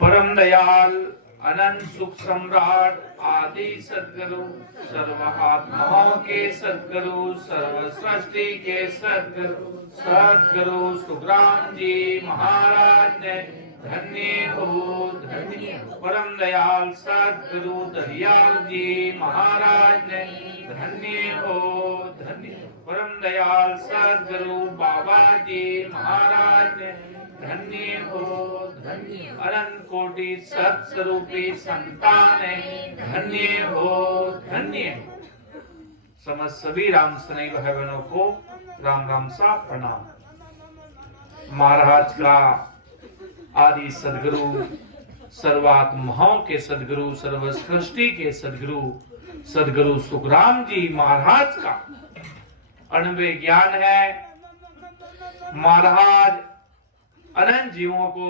परम दयाल अनंत सुख सम्राट आदि सदगुरु सर्वात्माओं के सदगुरु सर्व सृष्टि के सदगुरु सदगुरु सुखराम जी महाराज ने धन्य हो धन्य। परम दयाल सदगुरु दरियाल जी महाराज ने धन्य हो धन्य। परम दयाल सदगुरु बाबा जी महाराज ने धन्य हो धन्य। अनंत कोटि सत्स्वरूपी संतान धन्य हो धन्य। समस्त सभी राम स्नेही भाई बहनों को राम राम सा प्रणाम। महाराज का आदि सदगुरु सर्वात्माओं के सदगुरु सर्व सृष्टि के सदगुरु सदगुरु सुखराम जी महाराज का अनंत ज्ञान है। महाराज अनंत जीवों को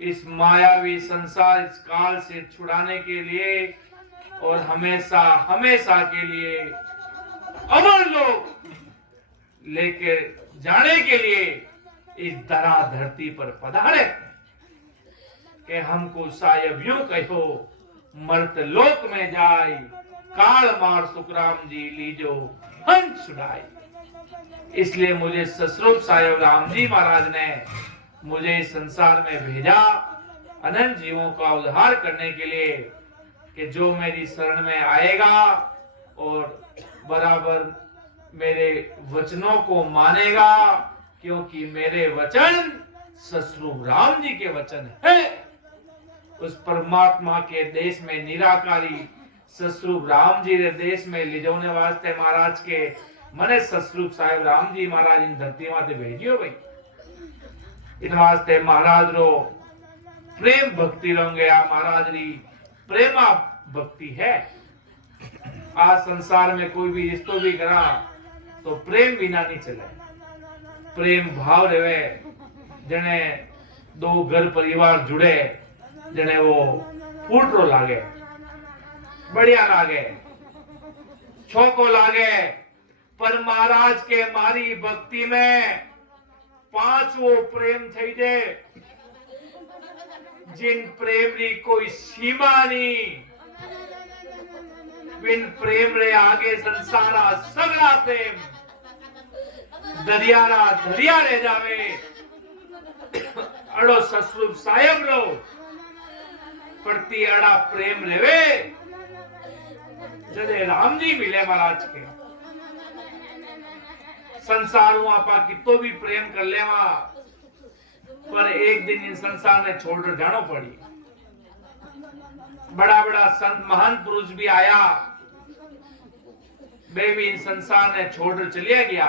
इस मायावी संसार इस काल से छुड़ाने के लिए और हमेशा हमेशा के लिए अमर लोक लेके जाने के लिए इस धरा धरती पर पधारे कि हमको सायब यूं कहो मर्त लोक में जाए काल मार सुखराम जी लीजो हंस छुड़ाई। इसलिए मुझे ससुर साहेब राम जी महाराज ने मुझे इस संसार में भेजा अनंत जीवों का उद्धार करने के लिए कि जो मेरी शरण में आएगा और बराबर मेरे वचनों को मानेगा, क्योंकि मेरे वचन ससुर राम जी के वचन है। उस परमात्मा के देश में निराकारी ससुर राम जी के देश में ले जाने वास्ते महाराज के मने ससुर साहेब राम जी महाराज इन धरती माते भेजियो भाई। इन वास्ते महाराज रो प्रेम भक्ति रंगे आ महाराज री प्रेमा भक्ति है। आज संसार में कोई भी रिश्तो भी करा तो प्रेम बिना नहीं चले। प्रेम भाव रहे जने दो घर परिवार जुड़े जने वो फूटरो लागे बढ़िया लागे छोको लागे। पर महाराज के मारी भक्ति में पांचवो प्रेम थई जे जिन प्रेम री कोई सीमा नहीं। बिन प्रेम रे आगे संसारा सगड़ा प्रेम दरियारा दरिया रह जावे। अड़ो ससुर साहेब रो प्रति अड़ा प्रेम लेवे जदे राम जी मिले महाराज के। संसार आपा कितो भी प्रेम कर लेवा पर एक दिन इन संसार में छोड़कर जानो पड़ी। बड़ा बड़ा संत महान पुरुष भी आया वे भी इन संसार ने छोड़कर चलिया गया।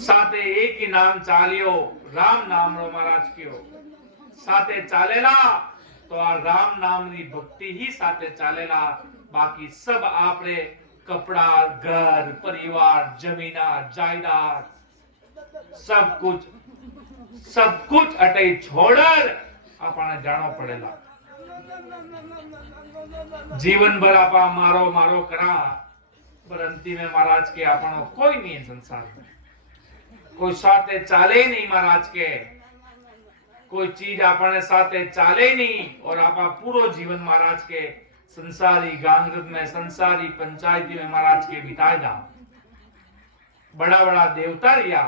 साथे एक ही नाम चालियो राम नाम रो महाराज क्यों साथे चालेला तो आ राम नाम री भक्ति ही साथे चालेला। बाकी सब आपरे कपड़ा घर परिवार जमीना जायदाद सब कुछ अटे छोड़र आपने जानो पड़ेला। जीवन भर आपा मारो मारो करा पर अंतिम में महाराज के आपनो कोई नहीं है। संसार में कोई साथे चाले नहीं महाराज के कोई चीज आपने साथे चाले नहीं। और आपा पूरो जीवन महाराज के संसारी गांगरत में संसारी पंचायती में महाराज के बिताए जा। बड़ा बड़ा देवता रिया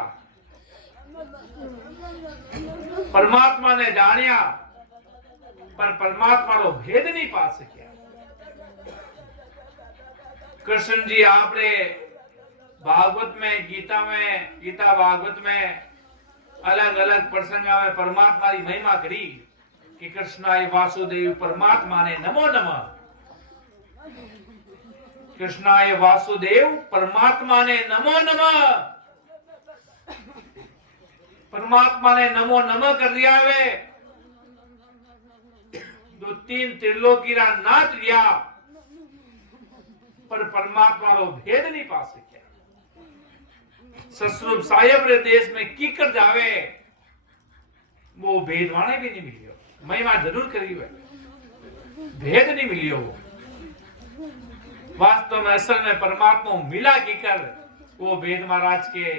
परमात्मा ने जानिया पर परमात्मा रो भेद नहीं पा सकिया। कृष्ण जी आपने भागवत में गीता भागवत में अलग अलग प्रसंगा में परमात्मा की महिमा करी कि कृष्णाय वासुदेव परमात्मा ने नमो नमः। कृष्णाय वासुदेव परमात्मा ने नमो नमः। परमात्मा ने नमो नमः कर दिया वे दो तीन त्रिलोकी रा नाच लिया पर परमात्मा रो भेद नहीं पा सके। ससुर साहेब रे देश में की कर जावे वो भेदवाने भी नहीं मिलियो। महिमा जरूर करी वे भेद नहीं मिलियो। वास्तव में असल में परमात्मा मिला की कर वो वेद महाराज के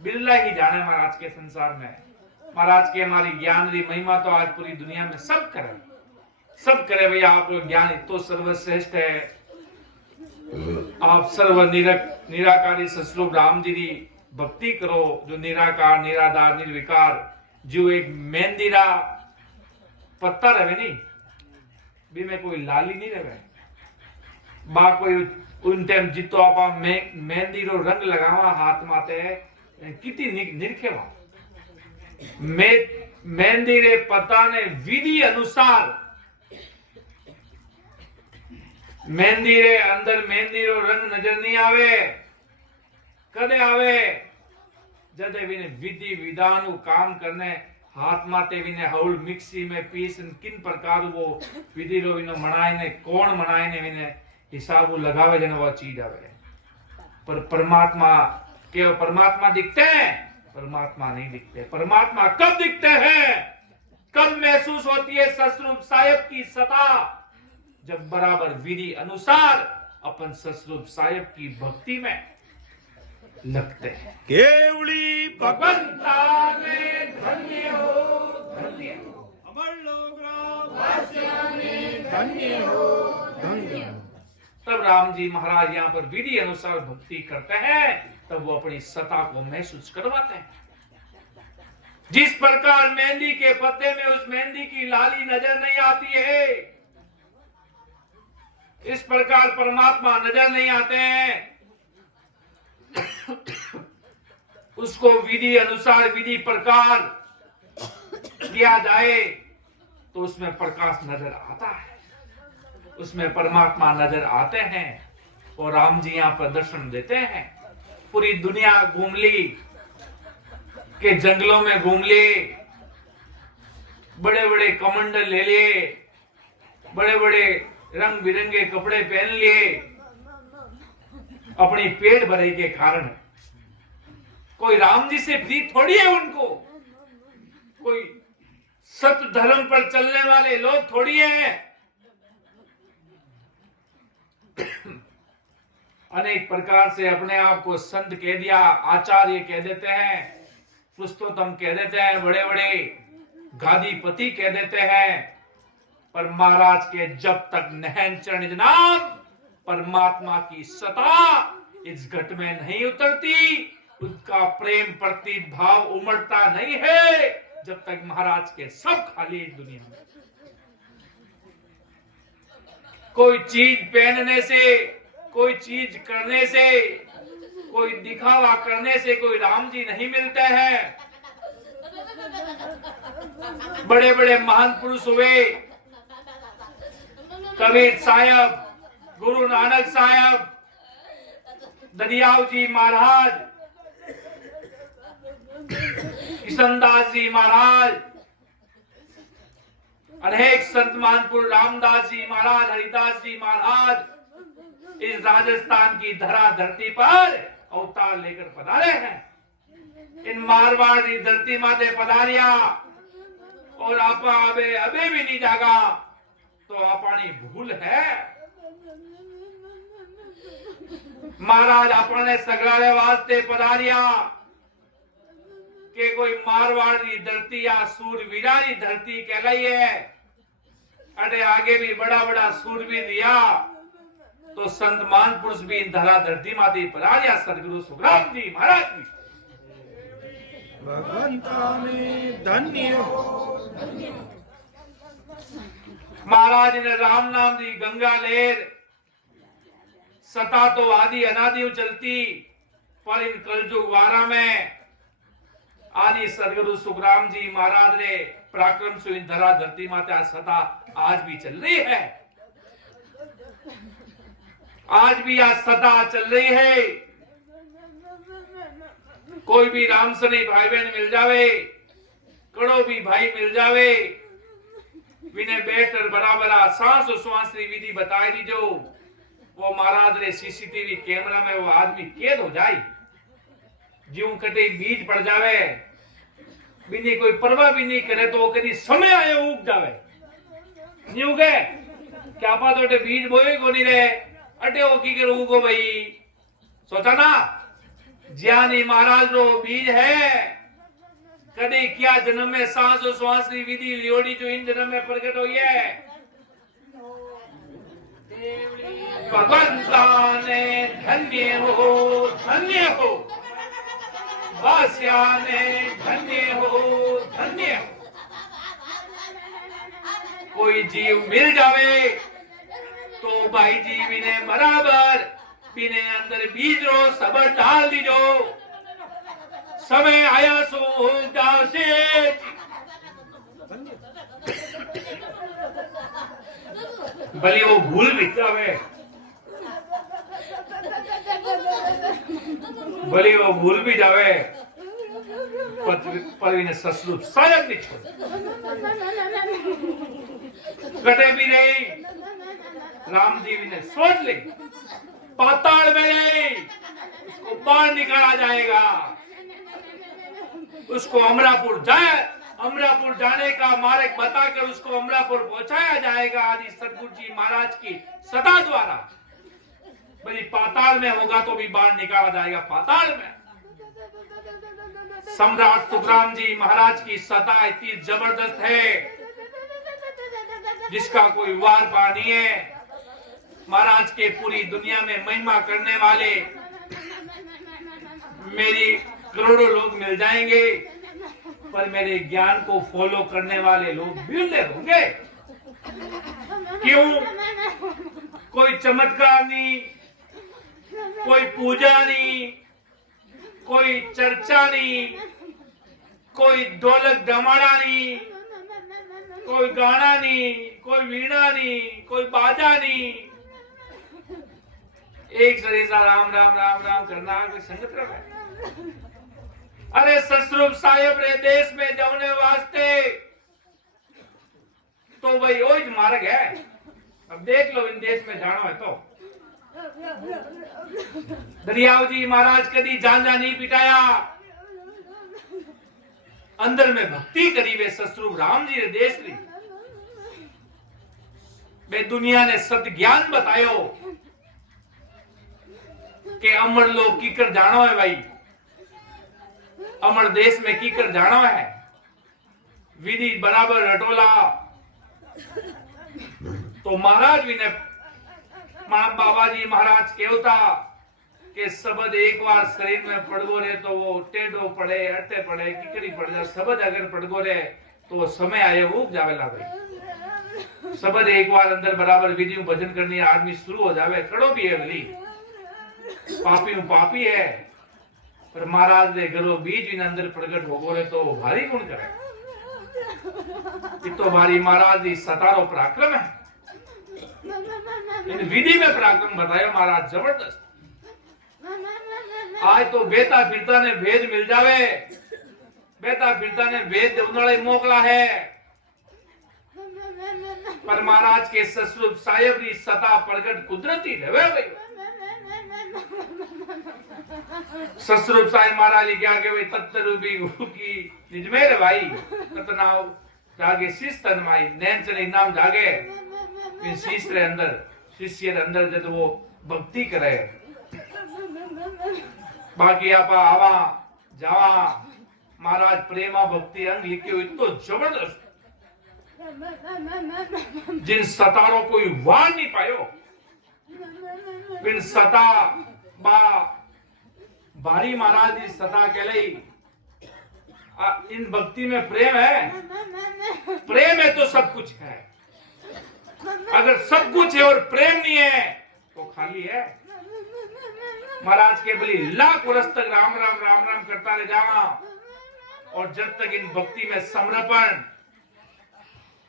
बिरला ही जाने महाराज के संसार में। महाराज के हमारी ज्ञान री महिमा तो आज पूरी दुनिया में सब करे भैया। आप लोग ज्ञान तो सर्वश्रेष्ठ है। आप सर्व निराकारी सस्वरूप राम जी की भक्ति करो, जो निराकार निराधार निर्विकार, जो एक मेहंदीरा पत्ता रहे नहीं भी में कोई लाली नहीं रहे बा कोई उन टाइम जितो आप मेहंदी रो रंग लगावा हाथ माते कितनी निरखेवा मेहंदी रे पत्ता ने विधि अनुसार मेहंदी रे अंदर मेहंदी रो रंग नजर नहीं आवे कदे आवे जदे विने विधि विधान काम करने हाथ माते विने हौल मिक्सी में पीस किन प्रकार वो विधि रो विनो मनाई ने कौन मनाई ने विने हिसाब लगावे जने वो चीज आवे। पर परमात्मा के परमात्मा दिखते हैं, परमात्मा नहीं दिखते। परमात्मा कब दिखते हैं, कब महसूस होती है सस्वरूप साहिब की सत्ता, जब बराबर विधि अनुसार अपन सस्वरूप साहिब की भक्ति में लगते हैं। केवली भगवंता में धन्य हो अमर लोग राम धन्य हो धन्य हो। तब राम जी महाराज यहाँ पर विधि अनुसार भक्ति करते हैं, तब वो अपनी सत्ता को महसूस करवाते हैं। जिस प्रकार मेहंदी के पत्ते में उस मेहंदी की लाली नजर नहीं आती है, इस प्रकार परमात्मा नजर नहीं आते हैं। उसको विधि अनुसार विधि प्रकार किया जाए तो उसमें प्रकाश नजर आता है, उसमें परमात्मा नजर आते हैं। और राम जी यहाँ पर दर्शन देते हैं। पूरी दुनिया घूम ली, के जंगलों में घूम लिए, बड़े बड़े कमंडल ले लिए, बड़े बड़े रंग बिरंगे कपड़े पहन लिए, अपनी पेट भरे के कारण। कोई राम जी से फ्री थोड़ी है उनको, कोई सत्य धर्म पर चलने वाले लोग थोड़ी हैं। अनेक प्रकार से अपने आप को संत कह दिया, आचार्य कह देते हैं, पुरुषोत्तम कह देते हैं, बड़े बड़े गादीपति कह देते हैं। पर महाराज के जब तक नहन चरण जनाब परमात्मा की सत्ता इस घट में नहीं उतरती, उसका प्रेम प्रति भाव उमड़ता नहीं है, जब तक महाराज के सब खाली इस दुनिया में। कोई चीज पहनने से, कोई चीज करने से, कोई दिखावा करने से कोई राम जी नहीं मिलते हैं। बड़े बड़े महान पुरुष हुए, कबीर साहब, गुरु नानक साहब, दरियाव जी महाराज, किशनदास जी महाराज, अनेक संत महानपुर रामदास जी महाराज, हरिदास जी महाराज इस राजस्थान की धरा धरती पर अवतार लेकर पधारे हैं। इन मारवाड़ की धरती माते पधारिया और आपा अबे भी नहीं जागा तो आपानी भूल है। महाराज अपने सगड़ावे वास्ते पधारिया कि कोई मारवाड़ की धरती या सूरवीरा की धरती कहलाई है। अरे आगे भी बड़ा बड़ा सूरवीर दिया तो संत मान पुरुष भी इन धरा धरती माती पधारिया। सदगुरु सुखराम जी महाराज की भगवंता में धन्य हो। महाराज ने राम नाम की गंगा लहर सता तो आदि अनादि चलती, पर इन कलयुग वारा में आदि सदगुरु सुखराम जी महाराज ने पराक्रम से इन धरा धरती माता सता आज भी चल रही है। आज भी आज सता चल रही है। कोई भी राम सनी भाई बहन मिल जावे, कड़ो भी भाई मिल जावे, विने बैठकर बराबर सांस और श्वास की विधि बताई दी जो वो महाराज ने सीसीटीवी कैमरा में वो आदमी कैद हो जाए। ज्यों कटे बीज पड़ जावे, बिनी कोई परवाह भी नहीं करे तो कभी समय आए उग जावे। नहीं उगे क्या पा तो बीज बोए को नहीं रहे अटे वो की करू को भाई सोचा ना ज्ञानी महाराज रो बीज है कदे क्या जन्म में सांस और श्वास की विधि लियोड़ी जो इन जन्म में प्रकट हुई है भगवंता ने धन्य हो वास्या ने धन्य हो कोई जीव मिल जावे तो भाई जीवी ने बराबर पीने अंदर बीज रो सबर डाल दीजो समय आया सो हो जासे भले वो भूल भी जावे भले वो भूल भी जावे पर इन्हें ससुर सायक नहीं छोड़ कटे भी नहीं राम जी ने सोच ली पाताल में नहीं उसको बाहर निकाला जाएगा उसको अमरापुर जाने का मार्ग बताकर उसको अमरापुर पहुंचाया जाएगा आदि सतगुरु जी महाराज की सदा द्वारा भले पाताल में होगा तो भी बाहर निकाला जाएगा पाताल में सम्राट सुखराम जी महाराज की सता इतनी जबरदस्त है जिसका कोई वार पार नहीं है महाराज के पूरी दुनिया में महिमा करने वाले मेरी करोड़ों लोग मिल जाएंगे पर मेरे ज्ञान को फॉलो करने वाले लोग मिलते होंगे क्यों कोई चमत्कार नहीं कोई पूजा नहीं कोई चर्चा नहीं कोई ढोलक डमाड़ा नहीं कोई गाना नहीं कोई वीणा नहीं कोई बाजा नहीं एक शरीर राम राम राम राम करना कोई संगत है अरे ससुर साहेब रे देश में जाने वास्ते तो वही वो मार्ग है अब देख लो इन देश में जानो है तो दरियाव जी महाराज कदी झांझा नहीं पिटाया अंदर में भक्ति करी वे ससुर राम जी ने देश ली वे दुनिया ने सत्य ज्ञान बतायो कि अमर लोग कीकर जानो है भाई अमर देश में कीकर जानो है विधि बराबर रटोला तो महाराज भी ने बाबा जी महाराज केवता कि शब्द एक बार शरीर में पड़गो रहे तो वो टेढ़ो पड़े अटे पड़े किकड़ी पड़ जाए शब्द अगर पड़गो रहे तो समय आए उग जावेला भाई शब्द एक बार अंदर बराबर विधि भजन करनी आदमी शुरू हो जावे कड़ो भी है भली पापी है पर महाराज ने घरों बीज इन अंदर प्रकट हो गए तो भारी गुण करे तो भारी महाराज जी सतारो पराक्रम है इन विधि में पराक्रम बताया महाराज जबरदस्त आज तो बेता फिरता ने भेद मिल जावे बेता फिरता ने भेद उन्होंने मोकला है पर महाराज के ससुर साहेब की सता प्रकट कुदरती है ससुर साहेब महाराज क्या के भाई तत्व रूपी गुरु की निजमेर भाई ततनाव जागे शिष तन्माई नैन चले नाम जागे इन शिष्य अंदर जब वो भक्ति करे बाकी आपा आवा जावा महाराज प्रेमा भक्ति अंग लिखे हुए तो जबरदस्त जिन सतारों कोई वार नहीं पायो बिन सता बा बारी महाराज जी सता कहलाई इन भक्ति में प्रेम है तो सब कुछ है अगर सब कुछ है और प्रेम नहीं है तो खाली है महाराज के बली लाख वर्ष तक राम राम राम राम करता रह जावा और जब तक इन भक्ति में समर्पण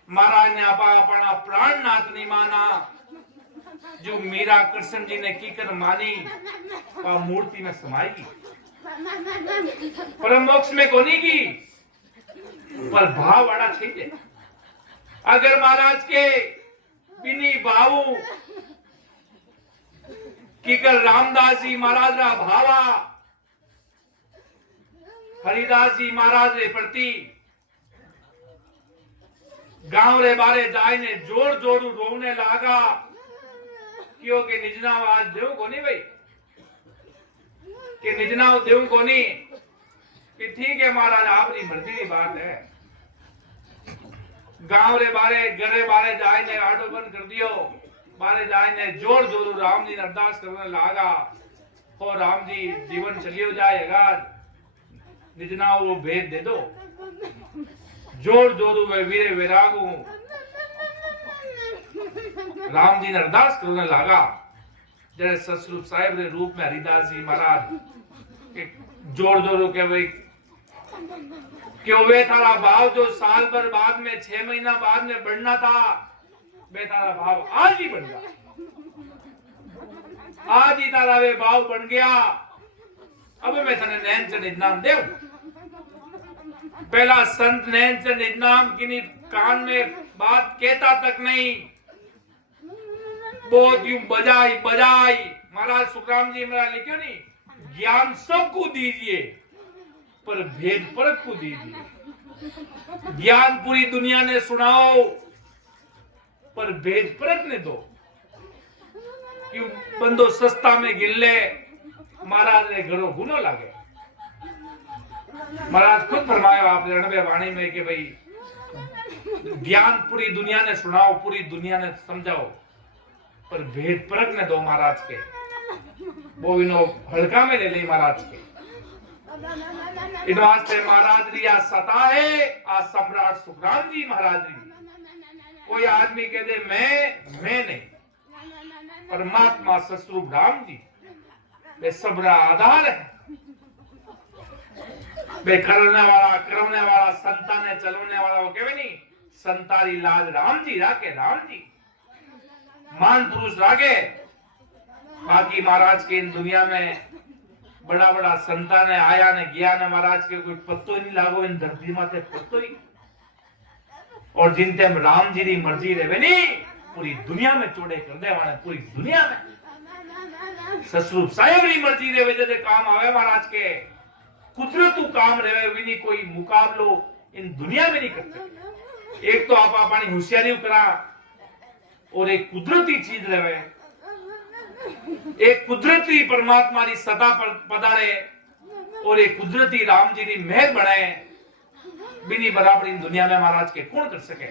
महाराज ने अपना प्राण नाथ नहीं माना जो मीरा कृष्ण जी ने की कर मानी और मूर्ति में समाएगी परम मोक्ष में कोनी की पर भाव बड़ा चाहिए अगर महाराज के बिनी भावू कीकर रामदास जी महाराज रा भावा हरिदास जी महाराज रे प्रति गांव रे बारे जाए ने जोर जोरू रोने लागा क्यों के निजना आवाज देव को नहीं भाई कि निजना देव को नहीं कि ठीक है महाराज आपकी मर्जी की बात है। गांव रे बारे घरे बारे जाए ने आटो बंद कर दियो, बारे जाए ने जोर जोर राम जी ने अरदास करने लागा और राम जी जीवन चलियो जाएगा, निजना वो भेद दे दो। जोर जोर वे वीरे विरागू राम जी ने अरदास करने लागा। जैसे ससरूप साहेब रे रूप में हरिदास जी महाराज जोर जोर के भाई क्यों वे थारा भाव जो साल भर बाद में 6 महीना बाद में बढ़ना था, वे तारा भाव आज ही बन गया। आज ही तारा वे भाव बन गया। अब मैं तने नैन से निजनाम देव। पहला संत नैन से निजनाम किन्हीं कान में बात कहता तक नहीं, बहुत यूं बजाई बजाई। महाराज सुखराम जी मेरा लिखो नहीं, ज्ञान सबको दीजिए पर भेद परख को दीजिए। ज्ञान पूरी दुनिया ने सुनाओ पर भेद परख ने दो। क्यों बंदो सस्ता में गिन ले, महाराज ने घरों गुनो लागे। महाराज खुद फरमाया आपने रणबे वाणी में कि भाई ज्ञान पूरी दुनिया ने सुनाओ, पूरी दुनिया ने समझाओ पर भेद परख ने दो। महाराज के वो इनो हल्का में ले ली महाराज के। इन वास्ते महाराज रिया सता है आज सम्राट सुखराम जी महाराज जी। कोई आदमी कह दे मैं नहीं, परमात्मा ससुर राम जी वे सबरा आधार है। वे करने वाला संताने चलने वाला वो कहे नहीं, संतारी लाज राम जी राके, राम जी मान पुरुष राके। बाकी महाराज के इन दुनिया में बड़ा बड़ा संतान है आया ने गया ने, महाराज के कोई पत्तो ही नहीं लागो इन धरती माथे पत्तो ही। और जिन टाइम राम जी की मर्जी रहे नहीं पूरी दुनिया में चोड़े कर दे वाले, पूरी दुनिया में ससुर साहेब की मर्जी रहे जैसे काम आवे महाराज के। कुदरतू काम रहे भी नहीं, कोई मुकाबलो इन दुनिया में नहीं कर सकते। एक तो आप अपनी होशियारी करा और एक कुदरती चीज रहे, एक कुदरती परमात्मा की सदा पर पधारे और एक कुदरती राम जी की मेहर बनाए। बिनी बराबर इन दुनिया में महाराज के कौन कर सके।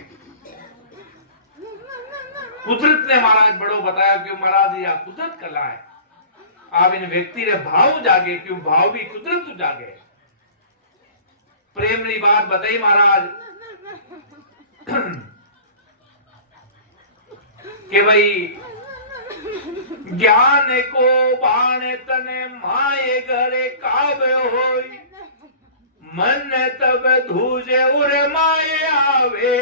कुदरत ने महाराज बड़ो बताया क्यों महाराज यह कुदरत कला है। आप इन व्यक्ति रे भाव जागे क्यों, भाव भी कुदरत जागे। प्रेम की बात बताई महाराज कि भाई ज्ञान को बाण तने माए घरे काबे होई, मन तब धूजे उरे माए आवे।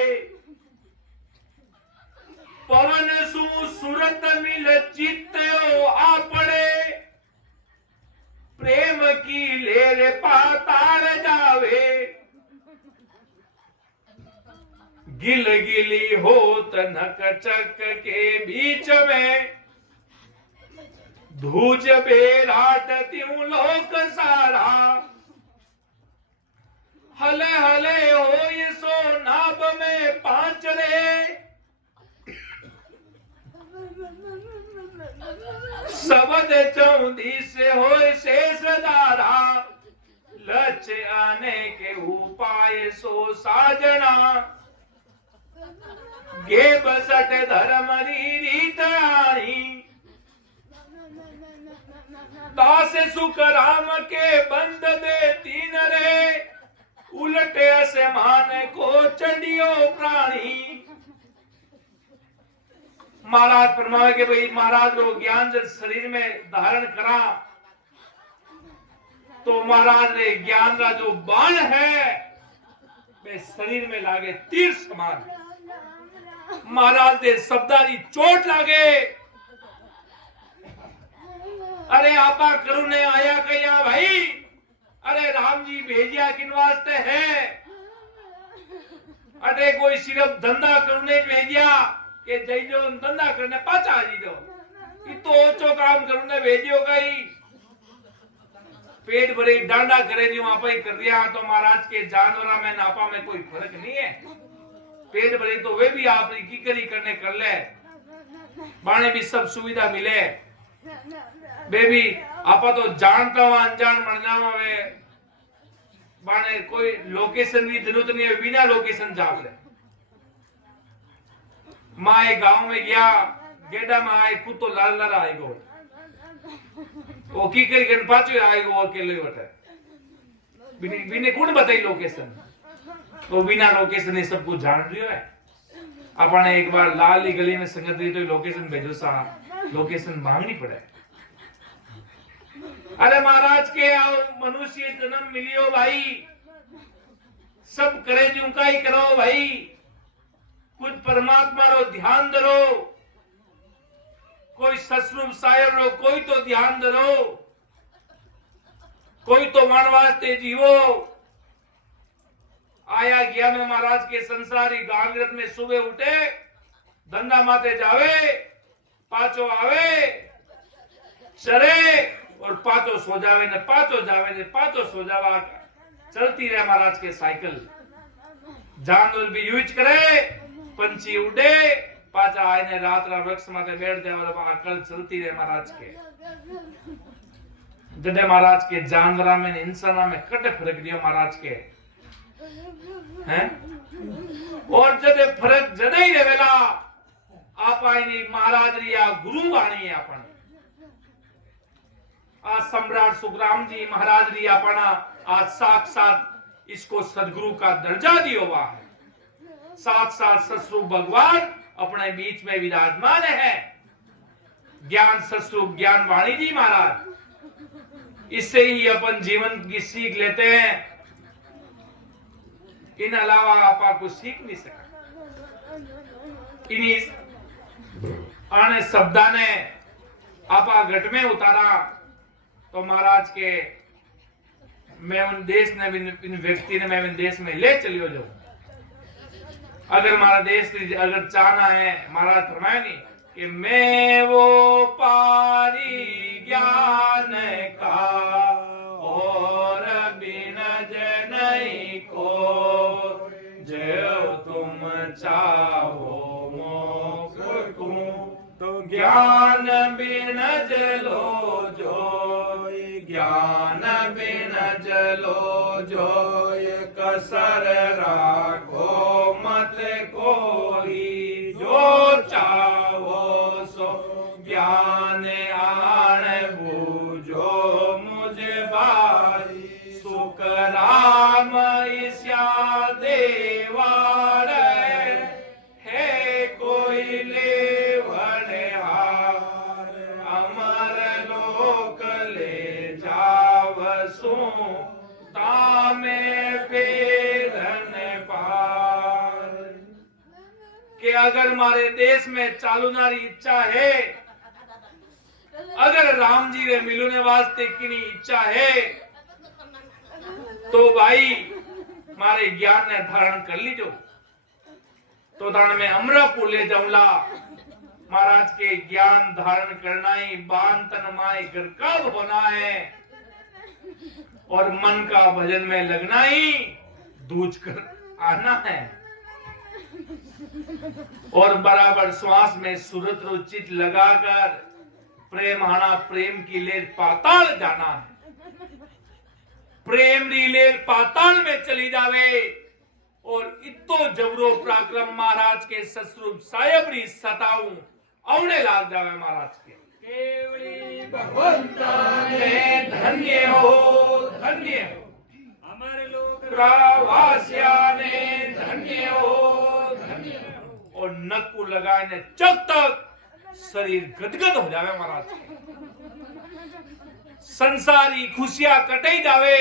पवन सु सुरत मिल चित्तो आपड़े, प्रेम की लेर पाताल जावे। गिल गिली होत नक चक के बीच में, धूज बेराट त्यों लोक सारा। हले हले हो ये सो नाभ में पांच रे, सबद चौंधी से हो शेष धारा। लच आने के उपाय सो साजना, गे बसट धर्म रीत आनी। दास सुख राम के बंद दे तीन रे, उलटे असमान को चढ़ियो प्राणी। महाराज फरमावे के भाई महाराज रो ज्ञान जब शरीर में धारण करा तो महाराज रे ज्ञान का जो बाण है वे शरीर में लागे तीर समान। महाराज दे शब्दारी चोट लागे। अरे आपा करुणे आया कया भाई, अरे राम जी भेजिया किन वास्ते है। अरे कोई सिर्फ धंधा करुणे भेजिया के जई जो धंधा करने पाचा आ जी दो, तो ओछो काम करुणे भेजियो गई। पेट भरे डांडा करे जो आपा ही कर दिया तो महाराज के जानवरा में नापा में कोई फर्क नहीं है। पेट भरे तो वे भी आप की करी करने कर ले। बाणे भी सब सुविधा मिले बेबी आपा तो जानता हूं अनजान मर जाओ वे बाणे कोई लोकेशन की जरूरत नहीं है बिना लोकेशन जाप ले माँ एक गांव में गया गेडा में आए कुत्तो लाल लाल आएगो वो की करी गन पाछो आएगो अकेले बैठे बिने कौन बताई लोकेशन तो बिना लोकेशन ये सब कुछ जान रही है अपन एक बार लाल गली में संगत रही तो लोकेशन भेजो सा लोकेशन मांगनी पड़े अरे महाराज के मनुष्य जन्म मिलियो भाई सब करे जो का ही करो भाई कुछ परमात्मा रो ध्यान दरो कोई ससुर सायर रो कोई तो ध्यान दरो कोई तो मन वास्ते जीवो आया गया में महाराज के संसारी गांगरत में सुबह उठे धंधा माते जावे पाचो आवे चरे और पाचो सो जावे ने पाचो जावे ने पाचो सो जावा चलती रहे महाराज के साइकिल जानवर भी यूज करे पंछी उड़े पाचा आए ने रात रा वृक्ष माते बैठ दे और अकल चलती रहे महाराज के जडे महाराज के जानवरा में इंसाना में कटे फर्क दियो महाराज के हैं और जदे फर्क जदे ही रेवेला आप आईनी महाराज रिया गुरु वाणी अपन आज सम्राट सुखराम जी महाराज रिया अपना आज साक्षात इसको सदगुरु का दर्जा दियो हुआ है साक्षात सतस्वरूप भगवान अपने बीच में विराजमान है ज्ञान सतस्वरूप ज्ञान वाणी जी महाराज इससे ही अपन जीवन की सीख लेते हैं इन अलावा आपा कुछ सीख नहीं सका इन्हीं आने शब्दा ने आपा घट में उतारा तो महाराज के मैं उन देश ने इन व्यक्ति ने मैं उन देश में ले चलियो जो अगर हमारा देश अगर चाहना है महाराज फरमाए नहीं कि मैं वो पारी ज्ञान का और बिन नहीं को जो तुम चाहो मोक्ष को तो ज्ञान बिन जलो जो ज्ञान बिन जलो जो कसर राखो मत कोई जो चाहो सो ज्ञान आण बूझो मुझे भाई सुख राम ईश्या देवार है कोई ले हार अमर लोक ले जावसो तामे फेरन पार कि अगर हमारे देश में चालूनारी इच्छा है अगर राम जी रे मिलने वास्ते किनी इच्छा है तो भाई हमारे ज्ञान ने धारण कर लीजो तो धारण में अमरापुर ले जाऊंगा महाराज के ज्ञान धारण करना ही बान तन माए घर कब होना है और मन का भजन में लगना ही दूज कर आना है और बराबर श्वास में सुरत रुचित लगाकर प्रेम आना प्रेम की लेर पाताल जाना है प्रेम री लेर पाताल में चली जावे और इतो जबरो पराक्रम महाराज के ससुर साहेब री सताऊ औने लाग जावे महाराज के केवली भगवंता ने धन्य हो हमारे लोग रावासिया ने धन्य हो और नक को लगाए ने जब तक शरीर गदगद हो जावे महाराज संसारी खुशियां कटे जावे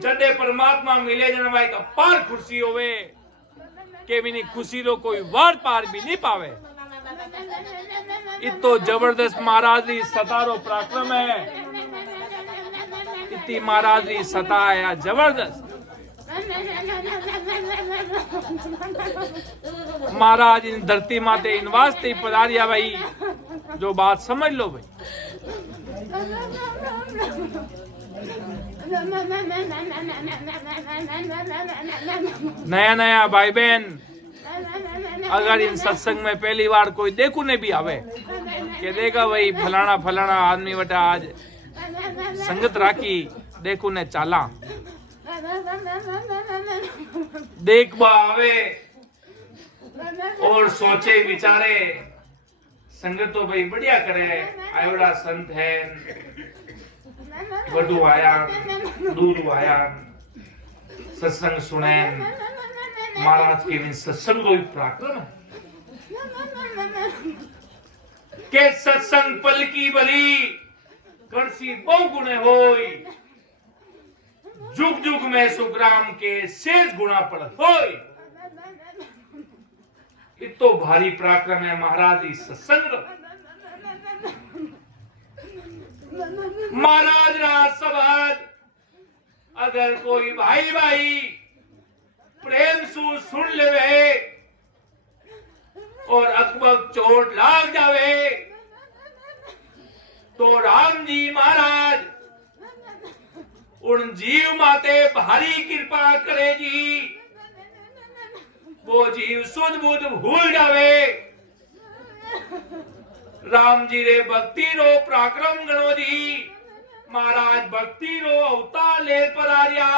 जदे परमात्मा मिले जन भाई तो पार खुशी होवे के भी नहीं खुशी रो कोई वार पार भी नहीं पावे इतो जबरदस्त महाराज री सतारो पराक्रम है इतनी महाराज री सता है जबरदस्त महाराज इन धरती माते इन वास्ते पधारिया भाई जो बात समझ लो भाई नया नया भाई बहन अगर इन सत्संग में पहली बार कोई देखू ने भी आवे के देखा भाई फलाना फलाना आदमी वटा आज संगत राखी देखू ने चाला देख बा आवे और सोचे विचारे संगत तो भाई बढ़िया करे आयोड़ा संत है वडू आया दूर आया सत्संग सुने महाराज के सत्संग को भी पराक्रम है के सत्संग पल की बली करसी बहु गुणे होई जुग जुग में सुग्राम के शेष गुणा पड़ होई इतो भारी पराक्रम है महाराज इस सत्संग महाराज रा सवाद अगर कोई भाई भाई प्रेम सु सुन लेवे और अकबक चोट लाग जावे तो राम जी महाराज उन जीव माते भारी कृपा करे जी वो जीव सुध बुध भूल जावे राम जी रे भक्ति रो पराक्रम गणो जी महाराज भक्ति रो अवतार ले पर आर्या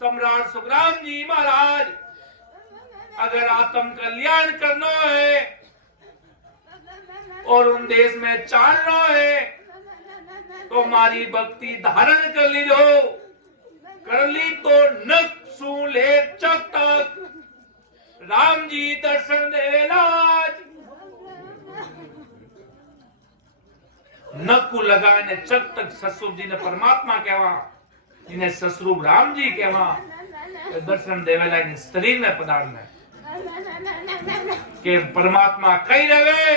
सम्राट सुखराम जी महाराज अगर आत्म कल्याण करना है और उन देश में चालना है तो हमारी भक्ति धारण कर लीजो कर ली तो नक सू ले चक तक राम जी दर्शन दे लाज नक को लगा ने चक तक ससुर जी ने परमात्मा कहवा इन्हें ससुर राम जी कहवा दर्शन देवेला इन शरीर में पदार्थ में के परमात्मा कई रहे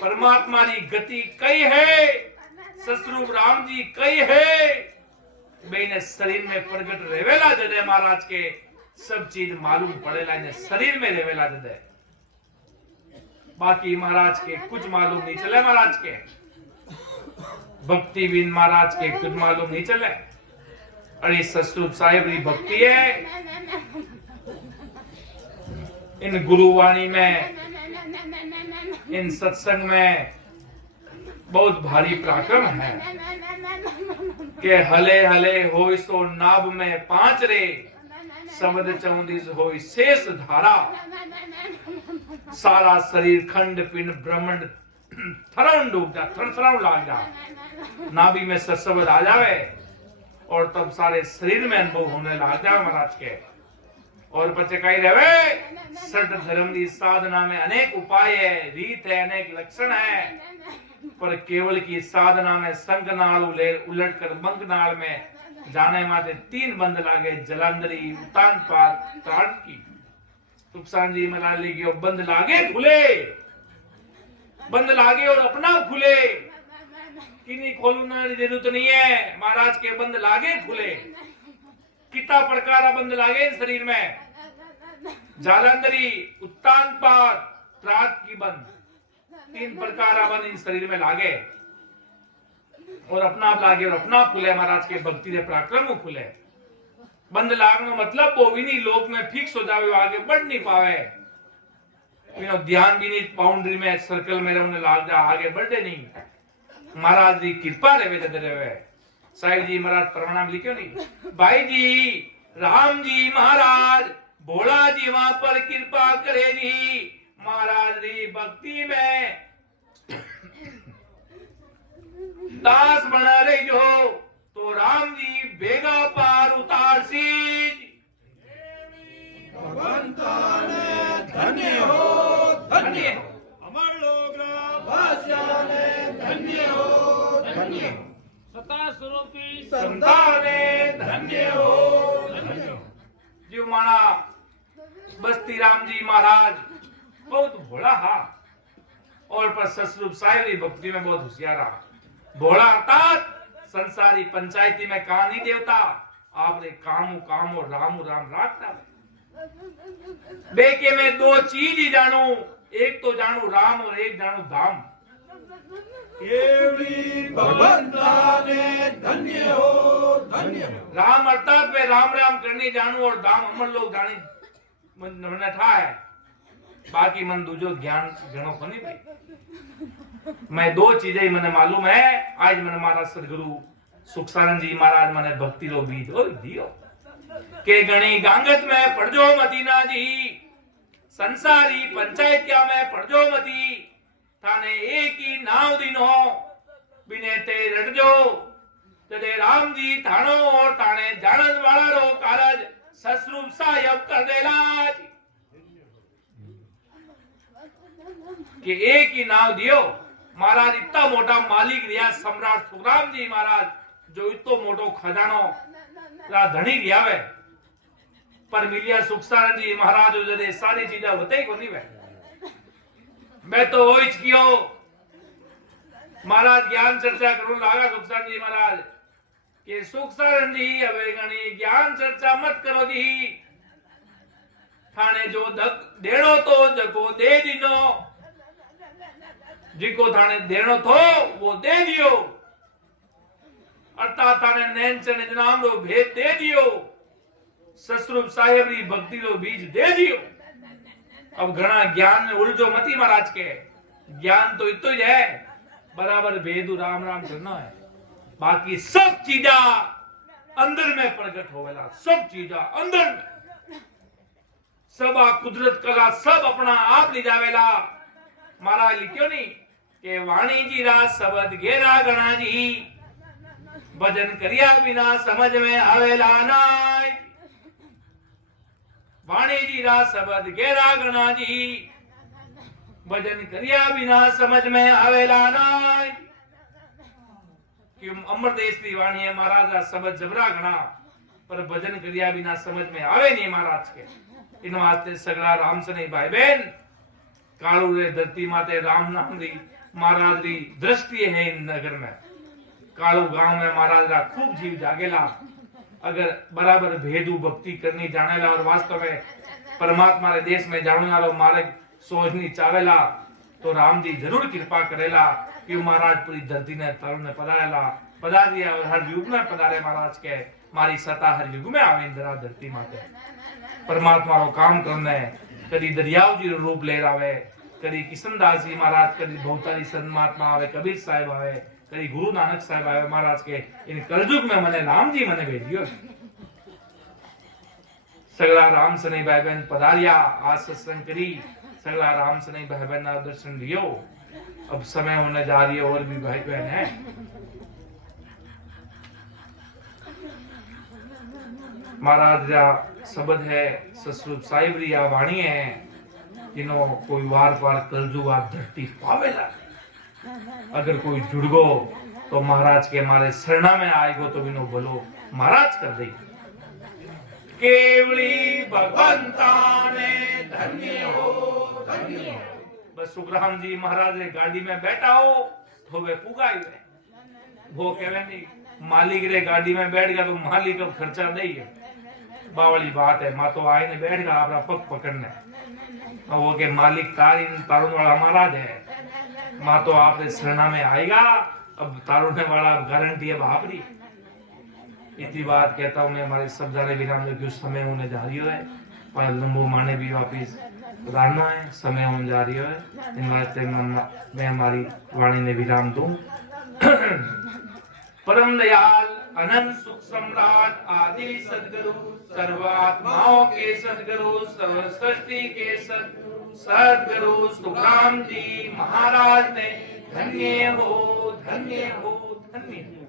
परमात्मा की गति कई है ससुर राम जी कई है बेने शरीर में प्रगट रेवेला जदे महाराज के सब चीज मालूम पड़ेला इन्हें शरीर में रेवेला जदे बाकी महाराज के कुछ मालूम नहीं चले महाराज के भक्ति बिन महाराज के कुछ मालूम नहीं चले अरे ससुर साहेब की भक्ति है इन गुरुवाणी में इन सत्संग में बहुत भारी पराक्रम है के हले हले होई सो नाभ में पांच रे शब्द चौंदिस होई शेष धारा सारा शरीर खंड पिंड ब्रह्मांड थरन डूब जा थरथराव लाग जा नाभि में सत्शब्द आ जावे और तब सारे शरीर में अनुभव होने लग जाए महाराज के और बच्चे कही रहे सठ धर्म की साधना में अनेक उपाय है रीत है अनेक लक्षण है पर केवल की साधना में संग नाल उलट कर मंग नाल में जाने माते तीन बंद लागे जलांधरी उतान पार ताड़ की तुकसान जी मलाली की बंद लागे खुले बंद लागे और अपना खुले किन्हीं खोलना जरूरत नहीं है महाराज के बंद लागे खुले कितना प्रकार बंद लागे शरीर में जालंधरी उत्तान पार त्राट की बंद तीन प्रकार बंद इन शरीर में लागे और अपना लागे और अपना खुले महाराज के भक्ति के पराक्रम खुले बंद लागनो मतलब वो भी नहीं लोक में फिक्स हो जावे आगे बढ़ नहीं पावे ध्यान भी नहीं बाउंड्री में सर्कल में रहने लाग जा आगे बढ़े नहीं महाराज जी कृपा रहे साहिब जी महाराज प्रणाम लिखे नहीं भाई जी राम जी महाराज भोला जी वहां पर कृपा करे जी महाराज जी भक्ति में दास बना रही जो तो राम जी बेगा पार उतार सी धन्य हो धन्य हो अमर लोग धन्य हो धन्य संताने धन्य हो जो माना बस्ती राम जी महाराज बहुत भोला हा और पर ससुर साहिब की भक्ति में बहुत होशियार रहा भोला अर्थात संसारी पंचायती में कहानी देवता आपने कामो रामू राम राखता बेके में दो चीज ही जानू एक तो जानू राम और एक जानू धाम भगवंता ने धन्य हो राम अर्थात वे राम राम करने जानू और धाम अमर लोग जाने મને થાય बाकी मन दूजो ज्ञान घणो कोनी भाई। मैं दो चीजें मने मालूम है। आज मैंने मारा सदगुरु सुखसानंद जी महाराज मने भक्ति रो बीज ओ दियो के गणी गांगत में पढ़जो मदीना जी, संसारी पंचायतिया में पढ़जो मती, थाने एक ही नाव दिनो बिने ते रटजो तदे राम जी थानो और ताने जानत वाला रो कारज ससरूप साहब कर देला जी। कि एक ही नाव दियो। महाराज इतना मोटा मालिक रिया सम्राट सुखराम जी महाराज जो इतो मोटो खजानो धनी रिया वे, पर मिलिया सुखसानंद जी महाराज जदे सारी चीजा होते ही कोनी वे। मैं तो वो कियो महाराज ज्ञान चर्चा करूं लागा सुखसानंद जी महाराज कि सुखसानंद जी अबे गणी ज्ञान चर्चा मत करो जी, थाने जो देनो तो जको दे दिनो, जिको थाने देनो थो वो दे दियो, अर्थात थाने नैनचन इनाम रो भेद दे दियो, ससरूप साहेब री भक्ति रो बीज दे दियो। अब घना ज्ञान में उलझो मती महाराज के, ज्ञान तो इतो ही है बराबर भेदु राम राम करना है, बाकी सब चीजा अंदर में प्रकट होवेला, सब चीजा अंदर में, सब कुदरत कला सब अपना आप ले जावेला। महाराज लिखियो नहीं के वाणी जी रा शब्द घेरा गणा जी, भजन करिया बिना समझ में आवेला नाय। वाणी जी रा शब्द घेरा गणा जी, भजन करिया बिना समझ में आवेला नाय। कि अमर देश की वाणी है महाराज रा शब्द जबरा गणा, पर भजन करिया बिना समझ में आवे नहीं महाराज के। इन वास्ते सगला राम से नहीं भाई बहन कालू रे धरती माते राम नाम री महाराज री दृष्टि है इन नगर में। कालू गांव में महाराज रा खूब जीव जागेला, अगर बराबर भेदू भक्ति करनी जानेला और वास्तव में परमात्मा रे देश में जाने वालो मार्ग सोचनी चावेला तो राम जी जरूर कृपा करेला कि महाराज पूरी धरती ने तरुण ने पधारिया और हर युग में पधारे महाराज के, मारी सत्ता हर युग में आवे इंदिरा धरती माते। परमात्मा रो काम करने कदी दरियाव जी रो रूप ले रावे, कदी किशनदास जी महाराज, कदी बहुतारी संत महात्मा आवे, कबीर साहब आवे, कदी गुरु नानक साहब आवे महाराज के। इन कलयुग में मने राम जी मने भेजियो। सगला राम सने भाई बहन पधारिया, आज सत्संग करी, सगला राम सने भाई बहन ना दर्शन लियो। अब समय होने जा रही है और भी भाई बहन है। महाराज रा शब्द है ससरूप साहिब री आ वाणी है, जिनो कोई वार पार कलजू आ धरती पावेला। अगर कोई जुड़गो तो महाराज के मारे शरणा में आएगो तो बिनो बोलो महाराज कर दे। केवली भगवंता ने धन्य हो, धन्य हो। बस सुखराम जी महाराज ने गाड़ी में बैठा हो तो वे पुगाई वे वो कहवे नहीं मालिक रे गाड़ी में बैठ गया तो मालिक अब खर्चा नहीं है, बावली बात है। माँ तो आए ने बैठ गया अपना पग पकड़ने, वो के मालिक तारुण वाला महाराज है, माँ तो आपने शरणा में आएगा, अब तारुण्य वाला गारंटी अब आप रही। इतनी बात कहता हूँ मैं, हमारे सब जाने विराम में कुछ समय होने जा रही है, पर लंबो माने भी वापिस रहना है, समय होने जा रही है। इन वास्ते मैं हमारी वाणी ने विराम दूं। परम दयाल अनंत सुख सम्राट आदि सदगुरु, सर्वात्माओं के सदगुरु, सर्व सृष्टि के सदगुरु सुखराम जी महाराज ने धन्य हो, धन्य हो, धन्य हो।